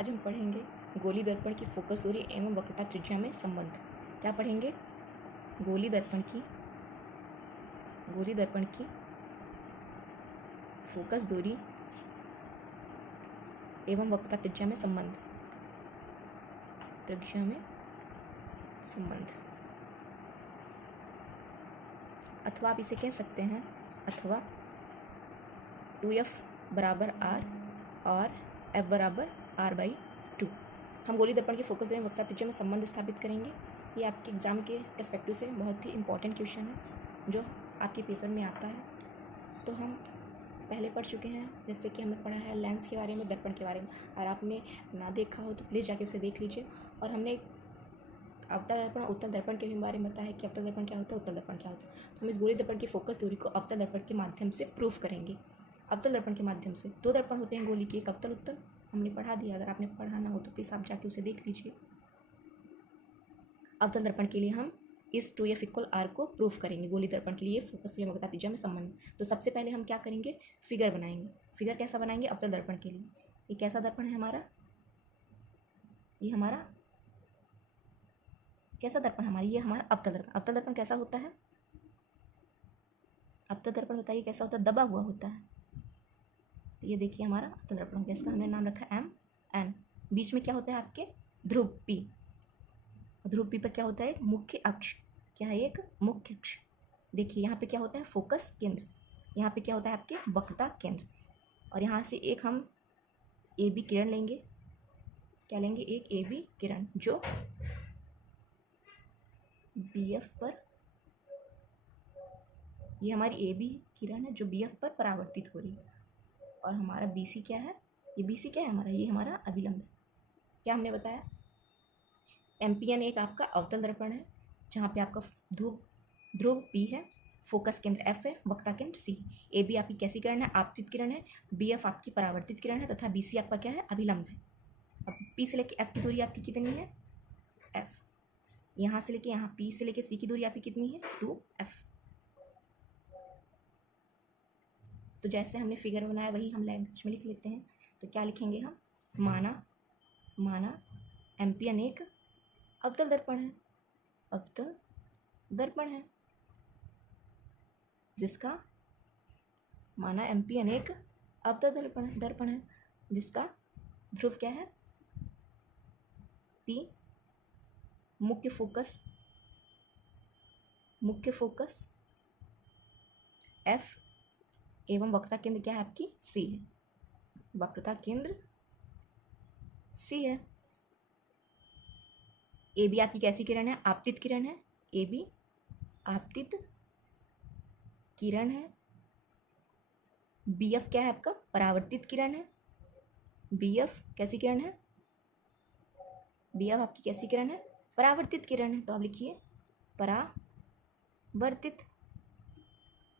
आज हम पढ़ेंगे गोली दर्पण की फोकस दूरी एवं वक्रता त्रिज्या में संबंध। क्या पढ़ेंगे? गोली दर्पण की फोकस दूरी एवं वक्रता त्रिज्या में संबंध। अथवा आप इसे कह सकते हैं अथवा 2f बराबर r और f बराबर r/2। हम गोली दर्पण के फोकस एवं वक्रता त्रिज्या में संबंध स्थापित करेंगे। ये आपके एग्जाम के पर्सपेक्टिव से बहुत ही इंपॉर्टेंट क्वेश्चन है जो आपके पेपर में आता है। तो हम पहले पढ़ चुके हैं, जैसे कि हमने पढ़ा है लेंस के बारे में, दर्पण के बारे में। और आपने ना देखा हो तो प्लीज़ जाके उसे देख लीजिए। और हमने अवतल दर्पण उत्तल दर्पण के बारे में बताया कि अवतल दर्पण क्या होता है, उत्तल दर्पण क्या होता है। हम इस गोली दर्पण की फोकस दूरी को अवतल दर्पण के माध्यम से प्रूफ करेंगे। अवतल दर्पण के माध्यम से 2 दर्पण होते हैं गोली के, एक अवतल उत्तल। हमने पढ़ा दिया, अगर आपने पढ़ा ना हो तो प्लीज़ आप जाके उसे देख लीजिए। अवतल दर्पण के लिए हम इस 2f = r को प्रूफ करेंगे। गोली दर्पण के लिए फोकस दूरी वक्रता त्रिज्या में संबंध। तो सबसे पहले हम क्या करेंगे? फिगर बनाएंगे। फिगर कैसा बनाएंगे? अवतल दर्पण के लिए। ये कैसा दर्पण है हमारा? ये हमारा कैसा दर्पण हमारा? ये हमारा अवतल दर्पण। अवतल दर्पण कैसा होता है? अवतल दर्पण बताइए कैसा होता है? दबा हुआ होता है। तो ये देखिए हमारा अवतल दर्पण, इसका हमने नाम रखा है MN। बीच में क्या होता है आपके? ध्रुव P। ध्रुव P पर क्या होता है? एक मुख्य अक्ष। क्या है? एक मुख्य अक्ष। देखिए यहाँ पे क्या होता है? फोकस केंद्र। यहाँ पे क्या होता है? आपके वक्रता केंद्र। और यहाँ से एक हम AB किरण लेंगे। क्या लेंगे? एक AB किरण जो BF पर, ये हमारी AB किरण है जो BF पर परावर्तित हो रही है। और हमारा BC क्या है? ये BC क्या है हमारा? ये हमारा अभिलंब है। क्या हमने बताया? MPN एक आपका अवतल दर्पण है जहाँ पे आपका ध्रुव P है, फोकस केंद्र F है, वक्रता केंद्र C। AB आपकी कैसी किरण है? आपतित किरण है। BF आपकी परावर्तित किरण है तथा BC आपका क्या है? अभिलंब है। अब P से लेके F की दूरी आपकी कितनी है? F। यहाँ से लेके यहाँ P से लेके C की दूरी आपकी कितनी है? 2f। तो जैसे हमने फिगर बनाया वही हम लैंग्वेज में लिख लेते हैं। तो क्या लिखेंगे हम? माना MPN एक अवतल दर्पण है। अवतल दर्पण है जिसका, माना MPN एक अवतल दर्पण है जिसका ध्रुव क्या है? P। मुख्य फोकस F एवं वक्रता केंद्र क्या है आपकी? C है। वक्रता केंद्र C है। AB आपकी कैसी किरण है? आपतित किरण है। AB आपतित किरण है। BF क्या है आपका? परावर्तित किरण है। BF कैसी किरण है? BF आपकी कैसी किरण है? परावर्तित किरण है। तो आप लिखिए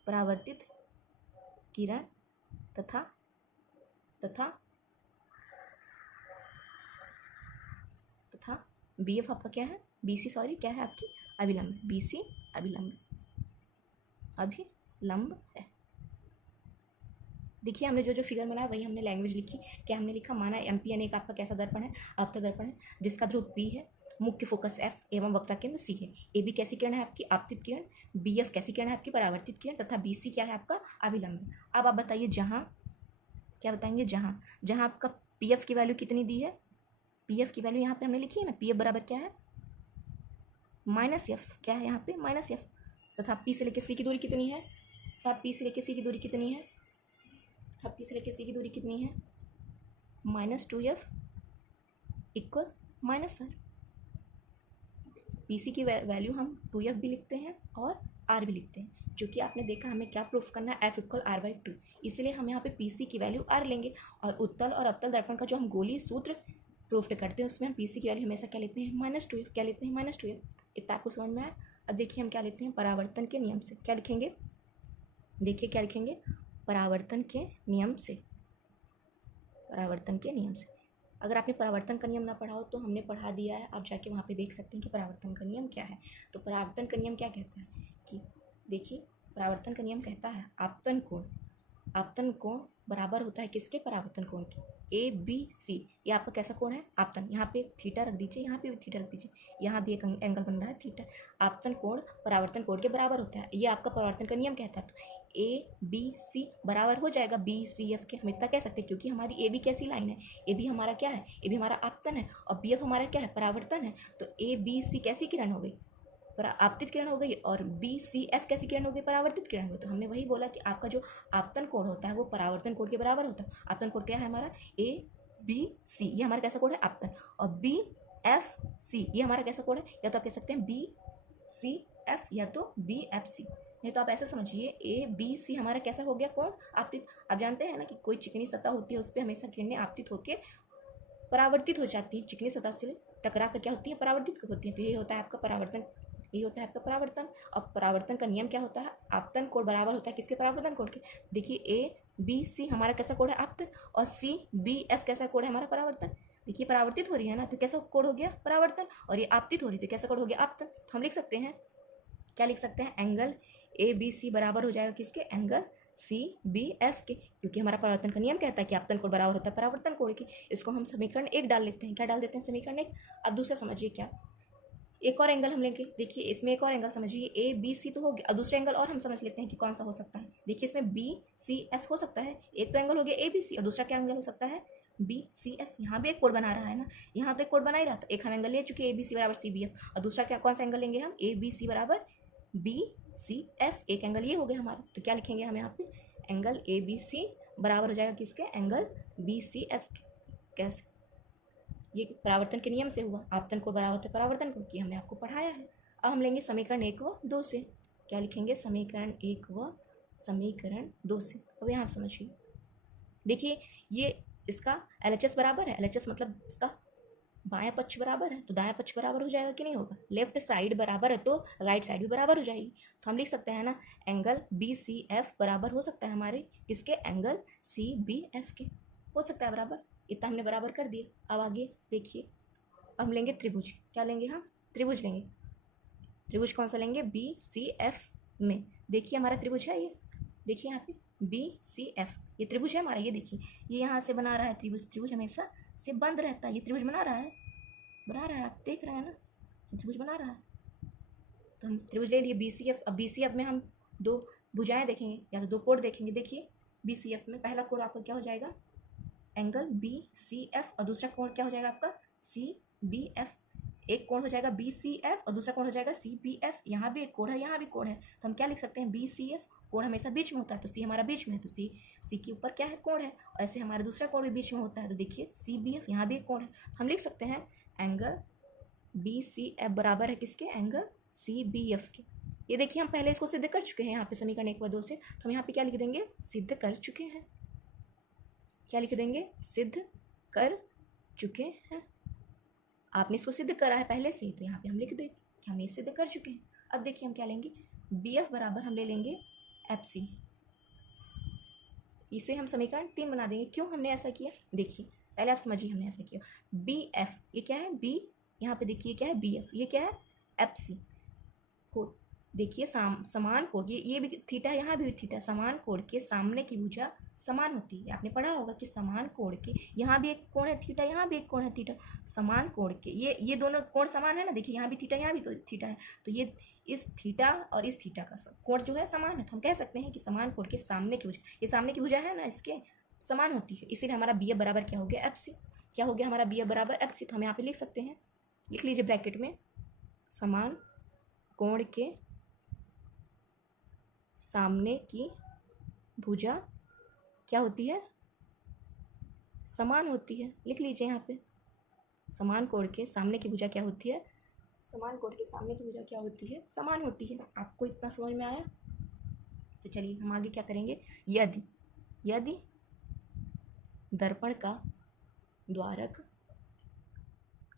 परावर्तित किरण तथा BF आपका क्या है? BC क्या है आपकी? अभिलंब। BC अभिलंब है। देखिए हमने जो फिगर बनाया वही हमने लैंग्वेज लिखी। क्या हमने लिखा? माना MPN एक आपका कैसा दर्पण है? अवतल दर्पण है जिसका ध्रुव P है, मुख्य फोकस F एवं वक्रता केंद्र C है। AB कैसी किरण है आपकी? आपतित किरण। BF कैसी किरण है आपकी? परावर्तित किरण तथा BC क्या है आपका? अभिलंब है। अब आप बताइए जहाँ, क्या बताएंगे? जहाँ आपका PF की वैल्यू कितनी दी है? PF की वैल्यू यहाँ पे हमने लिखी है ना, PF बराबर क्या है? -f। क्या है यहाँ पे? -f। तथा P से लेके C की दूरी कितनी है? तथा P से लेके C की दूरी कितनी है? -2f = -r। PC की वैल्यू हम 2f भी लिखते हैं और r भी लिखते हैं, जो कि आपने देखा हमें क्या प्रूफ करना है? F = r/2। इसलिए हम यहाँ पे PC की वैल्यू r लेंगे। और उत्तल और अवतल दर्पण का जो हम गोली सूत्र प्रूफ करते हैं उसमें हम PC की वैल्यू हमेशा क्या लेते हैं? -2f। क्या लेते हैं? -2f। इतना आपको समझ में आया? अब देखिए हम क्या लेते हैं? परावर्तन के नियम से। क्या लिखेंगे? देखिए क्या लिखेंगे? परावर्तन के नियम से। अगर आपने परावर्तन का नियम ना पढ़ा हो तो हमने पढ़ा दिया है, आप जाके वहाँ पे देख सकते हैं कि परावर्तन का नियम क्या है। तो परावर्तन का नियम क्या कहता है कि देखिए, परावर्तन का नियम कहता है आपतन कोण बराबर होता है किसके? परावर्तन कोण के। ए बी सी, ये आपका कैसा कोण है? आपतन। यहाँ पे एक थीटा रख दीजिए, यहाँ पे भी थीटा रख दीजिए, यहाँ भी एक एंगल बन रहा है थीटा। आपतन कोण परावर्तन कोण के बराबर होता है, ये आपका परावर्तन का नियम कहता है। तो ए बी सी बराबर हो जाएगा बी सी एफ के। हम इतना कह सकते हैं क्योंकि हमारी ए बी कैसी लाइन है? ए बी हमारा क्या है? ए बी हमारा आपतन है और बी एफ हमारा क्या है? परावर्तन है। तो ए बी सी कैसी किरण हो गई? आपतित किरण हो गई, और बी सी एफ कैसी किरण हो गई? परावर्तित किरण हो गई। तो हमने वही बोला कि आपका जो आपतन कोण होता है वो परावर्तन कोण के बराबर होता है। आपतन कोण क्या है हमारा? ए बी सी, ये हमारा कैसा कोण है? आपतन। और बी एफ सी, ये हमारा कैसा कोण है? या तो आप कह सकते हैं बी सी एफ या तो बी एफ सी, नहीं तो आप ऐसे समझिए ए बी सी हमारा कैसा हो गया कोण? आपतित। आप जानते हैं ना कि कोई चिकनी सतह होती है उस पर हमेशा किरणें आपतित होकर परावर्तित हो जाती हैं, चिकनी सतह से टकरा कर क्या होती है? परावर्तित होती हैं। तो ये होता है आपका परावर्तन, ये होता है आपका परावर्तन। और परावर्तन का नियम क्या होता है? आपतन कोण बराबर होता है किसके? परावर्तन कोण के। देखिए ए बी सी हमारा कैसा कोण है? आपतन, और सी बी एफ कैसा कोण है हमारा? परावर्तन। देखिए परावर्तित हो रही है ना, तो कैसा कोण हो गया? परावर्तन। और ये आपतित हो रही है तो कैसा कोण हो गया? आपतन। तो हम लिख सकते हैं, क्या लिख सकते हैं? एंगल ए बी सी बराबर हो जाएगा किसके? एंगल सी बी एफ के, क्योंकि हमारा परावर्तन का नियम कहता है कि आपतन कोण बराबर होता है परावर्तन कोण के। इसको हम समीकरण 1 डाल लेते हैं। क्या डाल देते हैं? समीकरण 1। अब दूसरा समझिए क्या, एक और एंगल हम लेंगे। देखिए इसमें एक और एंगल समझिए, ए बी सी तो हो गया, अब दूसरा एंगल और हम समझ लेते हैं कि कौन सा हो सकता है। देखिए इसमें बी सी एफ हो सकता है, एक तो एंगल हो गया ए बी सी, और दूसरा क्या एंगल हो सकता है? B C F. यहाँ भी एक कोण बना रहा है ना, यहाँ तो एक कोण बना ही रहा था। एक हम एंगल ले चुके ए बी सी बराबर सी बी एफ, और दूसरा क्या कौन सा एंगल लेंगे हम? ए बी सी बराबर बी सी एफ। एक एंगल ये हो गया हमारा। तो क्या लिखेंगे हम यहाँ पे? एंगल ए बी सी बराबर हो जाएगा किसके? एंगल बी सी एफ के। कैसे? ये परावर्तन के नियम से हुआ, आपतन कोण बराबर होता है परावर्तन कोण की, हमने आपको पढ़ाया है। अब हम लेंगे समीकरण 1 व 2 से। क्या लिखेंगे? समीकरण 1 व समीकरण 2 से। अब यहाँ आप समझिए, देखिए ये इसका LHS बराबर है, LHS मतलब इसका बायां पक्ष बराबर है, तो दायां पक्ष बराबर हो जाएगा कि नहीं होगा? लेफ्ट साइड बराबर है तो राइट साइड भी बराबर हो जाएगी। तो हम लिख सकते हैं ना, एंगल बी सी एफ बराबर हो सकता है हमारे किसके? एंगल सी बी एफ के हो सकता है बराबर। इतना हमने बराबर कर दिया। अब आगे देखिए, अब हम लेंगे त्रिभुज। क्या लेंगे हम? त्रिभुज लेंगे। त्रिभुज कौन सा लेंगे? बी सी एफ में। देखिए हमारा त्रिभुज है ये, देखिए यहाँ पे बी सी एफ, ये त्रिभुज है हमारा। ये देखिए ये यहाँ से बना रहा है त्रिभुज, त्रिभुज हमेशा से बंद रहता है। ये त्रिभुज बना रहा है, आप देख रहे हैं ना, त्रिभुज बना रहा है। तो हम त्रिभुज ले लिए बी सी एफ। अब बी सी एफ में हम दो भुजाएं देखेंगे या तो दो कोण देखेंगे। देखिए बी सी एफ में पहला कोण आपका क्या हो जाएगा? एंगल बी सी एफ, और दूसरा कोण क्या हो जाएगा आपका? C B F. एक कोण हो जाएगा बी सी एफ और दूसरा कोण हो जाएगा सी बी एफ। यहाँ भी एक कोण है, यहाँ भी कोण है, तो हम क्या लिख सकते हैं? B C F. कोण हमेशा बीच में होता है तो सी हमारा बीच में है, तो सी के ऊपर क्या है? कोण है। और ऐसे हमारा दूसरा कोण भी बीच में होता है, तो देखिए सी बी एफ, यहाँ भी एक कोण है। हम लिख सकते हैं एंगल बी सी एफ बराबर है किसके? एंगल सी बी एफ के। ये देखिए हम पहले इसको सिद्ध कर चुके हैं यहाँ पे समीकरण 1 व 2 से। तो हम यहाँ पे क्या लिख देंगे? सिद्ध कर चुके हैं। क्या लिख देंगे? सिद्ध कर चुके हैं। आपने इसको सिद्ध करा है पहले से ही, तो यहाँ पे हम लिख देंगे कि हम ये सिद्ध कर चुके हैं। अब देखिए हम क्या लेंगे? बी एफ बराबर हम ले लेंगे एफ सी। इसे हम समीकरण 3 बना देंगे। क्यों हमने ऐसा किया? देखिए पहले आप समझिए हमने ऐसा किया। बी एफ, ये क्या है? बी, यहाँ पे देखिए क्या है? बी एफ, ये क्या है? एफ सी को। देखिए समान कोण, ये भी थीटा, यहाँ भी थीटा। समान कोण के सामने की भुजा समान होती है। आपने पढ़ा होगा कि समान कोण के, यहाँ भी एक कोण है थीटा, यहाँ भी एक कोण है थीटा। समान कोण के ये दोनों कोण समान है ना। देखिए यहाँ भी थीटा, यहाँ भी तो थीटा है, तो ये इस थीटा और इस थीटा का कोण जो है समान है। तो हम कह सकते हैं कि समान कोण के सामने की भुजा, ये सामने की भुजा है ना, इसके समान होती है। इसीलिए हमारा बी एफ बराबर क्या हो गया? F C. क्या हो गया हमारा? बी एफ बराबर एफ सी। तो हम यहाँ पे लिख सकते हैं, लिख लीजिए ब्रैकेट में, समान कोण के सामने की भुजा क्या होती है? समान होती है। लिख लीजिए यहाँ पे, समान कोण के सामने की भुजा क्या होती है? समान कोण के सामने की भुजा क्या होती है? समान होती है। आपको इतना समझ में आया? तो चलिए हम आगे क्या करेंगे? यदि दर्पण का द्वारक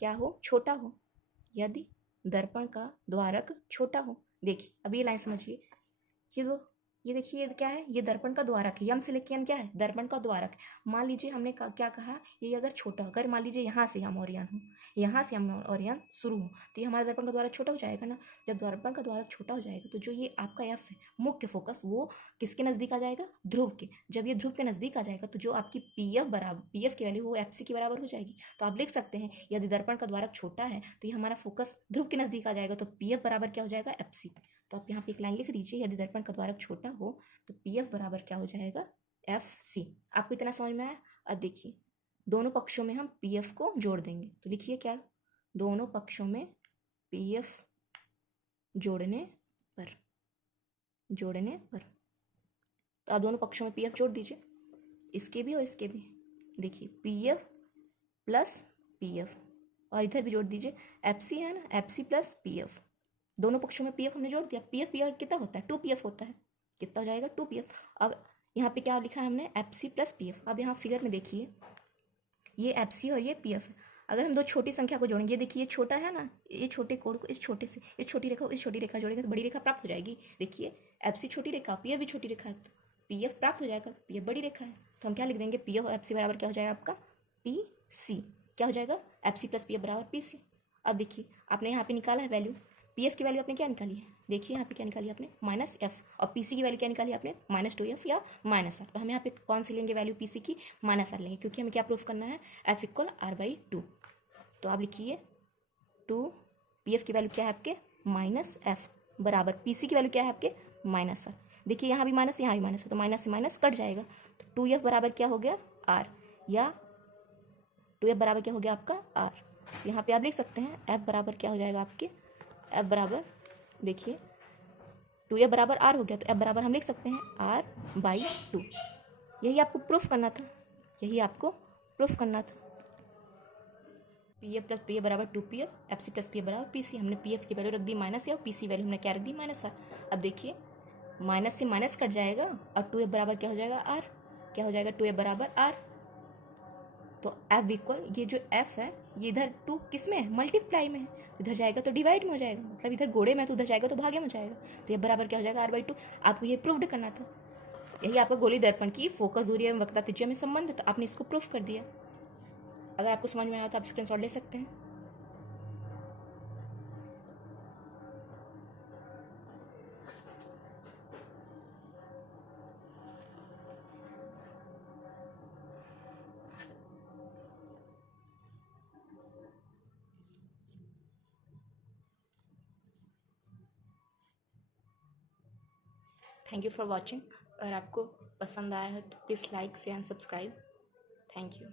क्या हो? छोटा हो। यदि दर्पण का द्वारक छोटा हो। देखिए अब ये लाइन समझिए कि वो ये देखिए ये क्या है, ये दर्पण का द्वारक है। यम से लेके एन क्या है, दर्पण का द्वारक। मान लीजिए हमने क्या कहा, ये अगर छोटा, अगर मान लीजिए यहाँ से हम और यन हो, यहाँ से हम और यन शुरू हो, तो ये हमारा दर्पण का द्वारक छोटा हो जाएगा ना। जब दर्पण का द्वारक छोटा हो जाएगा तो जो ये आपका एफ है मुख्य फोकस, वो किसके नज़दीक आ जाएगा, ध्रुव के। जब ये ध्रुव के नज़दीक आ जाएगा तो जो आपकी पी एफ की वैल्यू वो एफ सी के बराबर हो जाएगी। तो आप लिख सकते हैं यदि दर्पण का द्वारक छोटा है तो ये हमारा फोकस ध्रुव के नज़दीक आ जाएगा, तो पी एफ बराबर क्या हो जाएगा, एफ सी। तो आप यहाँ पे एक लाइन लिख दीजिए, यदि दर्पण का द्वारक छोटा हो तो पी एफ बराबर क्या हो जाएगा, एफ सी। आपको इतना समझ में आया। अब देखिए दोनों पक्षों में हम पी एफ को जोड़ देंगे, तो लिखिए क्या, दोनों पक्षों में पी एफ जोड़ने पर तो आप दोनों पक्षों में पी एफ जोड़ दीजिए, इसके भी और इसके भी। देखिए P F plus P F, और इधर भी जोड़ दीजिए, एफ सी है ना, F C plus P F. दोनों पक्षों में पी एफ हमने जोड़ दिया। पी एफ कितना होता है, 2 पी एफ होता है। कितना हो जाएगा, 2 पी एफ। अब यहाँ पे क्या लिखा है हमने, F C plus P F. अब यहाँ फिगर में देखिए ये एफ सी और ये पी एफ है। अगर हम दो छोटी संख्या को जोड़ेंगे, देखिए ये छोटा है ना, ये छोटे कोण को इस छोटे से, इस छोटी रेखा को इस छोटी रेखा जोड़ेंगे तो बड़ी रेखा प्राप्त हो जाएगी। देखिए एफ सी छोटी रेखा, पी एफ भी छोटी रेखा है, तो पी एफ प्राप्त हो जाएगा, पी एफ बड़ी रेखा है। तो हम क्या लिख देंगे, पी एफ और एफ सी बराबर क्या हो जाएगा आपका, पी सी। क्या हो जाएगा, F C plus P F बराबर पी सी। अब देखिए आपने यहाँ पे निकाला है वैल्यू, पी एफ की वैल्यू आपने क्या निकाली है, देखिए यहाँ पे क्या निकाली आपने, माइनस एफ, और पी सी की वैल्यू क्या निकाली आपने, -2 एफ या -r। तो हम यहाँ पे कौन सी लेंगे वैल्यू, पी सी की -r लेंगे, क्योंकि हमें क्या प्रूफ करना है, एफ इक्वल r/2। तो आप लिखिए 2, पी एफ की वैल्यू क्या है आपके, -f बराबर पी सी की वैल्यू क्या है आपके, -r। देखिए यहाँ भी माइनस यहाँ भी माइनस है, तो माइनस से माइनस कट जाएगा, तो 2f बराबर क्या हो गया, r, या 2f बराबर क्या हो गया आपका, r। यहाँ पे आप लिख सकते हैं f बराबर क्या हो जाएगा आपके, f बराबर, देखिए 2f बराबर r हो गया, तो f बराबर हम लिख सकते हैं r/2। यही आपको प्रूफ करना था, P F plus P F बराबर 2 P F, F C plus P F बराबर पी सी। हमने पी एफ की वैल्यू रख दी -, और पी सी वैल्यू हमने क्या रख दी, -r। अब देखिए माइनस से माइनस कट जाएगा, और 2f बराबर क्या हो जाएगा, r। क्या हो जाएगा, 2f बराबर r। तो f इक्वल, ये जो f है ये इधर 2 किस में है, मल्टीप्लाई में है, इधर जाएगा तो डिवाइड में हो जाएगा, मतलब इधर गोड़े में, तो उधर जाएगा तो भागे में हो जाएगा। तो ये बराबर क्या हो जाएगा, r/2। आपको ये प्रूव्ड करना था। यही आपका गोली दर्पण की फोकस दूरी एवं वक्रता त्रिज्या में संबंध है, तो आपने इसको प्रूफ कर दिया। अगर आपको समझ में आया तो आप स्क्रीनशॉट ले सकते हैं। Thank you for watching. अगर आपको पसंद आया है तो please like share and subscribe. Thank you.